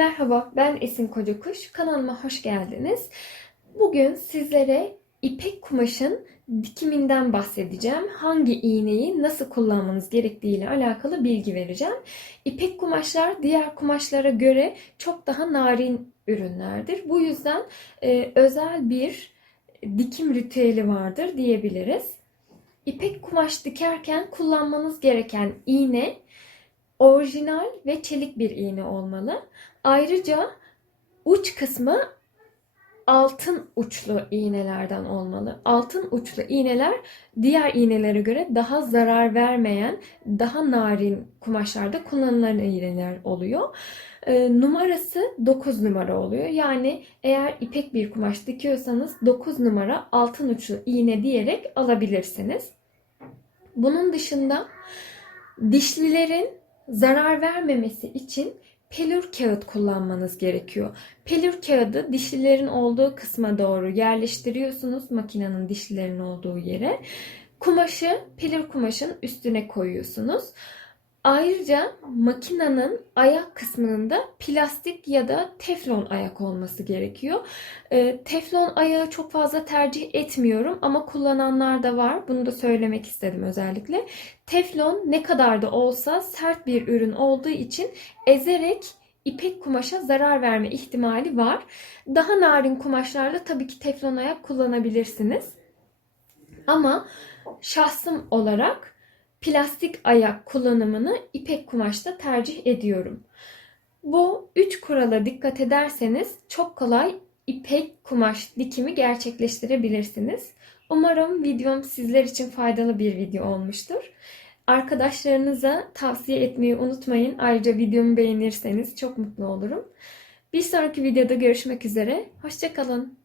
Merhaba, ben Esin Kocakuş. Kanalıma hoş geldiniz. Bugün sizlere ipek kumaşın dikiminden bahsedeceğim. Hangi iğneyi nasıl kullanmanız gerektiği ile alakalı bilgi vereceğim. İpek kumaşlar diğer kumaşlara göre çok daha narin ürünlerdir. Bu yüzden e, özel bir dikim ritüeli vardır diyebiliriz. İpek kumaş dikerken kullanmanız gereken iğne orijinal ve çelik bir iğne olmalı. Ayrıca uç kısmı altın uçlu iğnelerden olmalı. Altın uçlu iğneler diğer iğnelere göre daha zarar vermeyen, daha narin kumaşlarda kullanılan iğneler oluyor. Ee, numarası 9 numara oluyor. Yani eğer ipek bir kumaş dikiyorsanız 9 numara altın uçlu iğne diyerek alabilirsiniz. Bunun dışında dişlilerin zarar vermemesi için pelür kağıt kullanmanız gerekiyor. Pelür kağıdı dişlilerin olduğu kısma doğru yerleştiriyorsunuz makinenin dişlilerin olduğu yere. Kumaşı pelür kumaşın üstüne koyuyorsunuz. Ayrıca makinenin ayak kısmında plastik ya da teflon ayak olması gerekiyor. Ee, teflon ayağı çok fazla tercih etmiyorum ama kullananlar da var. Bunu da söylemek istedim özellikle. Teflon ne kadar da olsa sert bir ürün olduğu için ezerek ipek kumaşa zarar verme ihtimali var. Daha narin kumaşlarda tabii ki teflon ayak kullanabilirsiniz. Ama şahsım olarak plastik ayak kullanımını ipek kumaşta tercih ediyorum. Bu üç kurala dikkat ederseniz çok kolay ipek kumaş dikimi gerçekleştirebilirsiniz. Umarım videom sizler için faydalı bir video olmuştur. Arkadaşlarınıza tavsiye etmeyi unutmayın. Ayrıca videomu beğenirseniz çok mutlu olurum. Bir sonraki videoda görüşmek üzere. Hoşçakalın.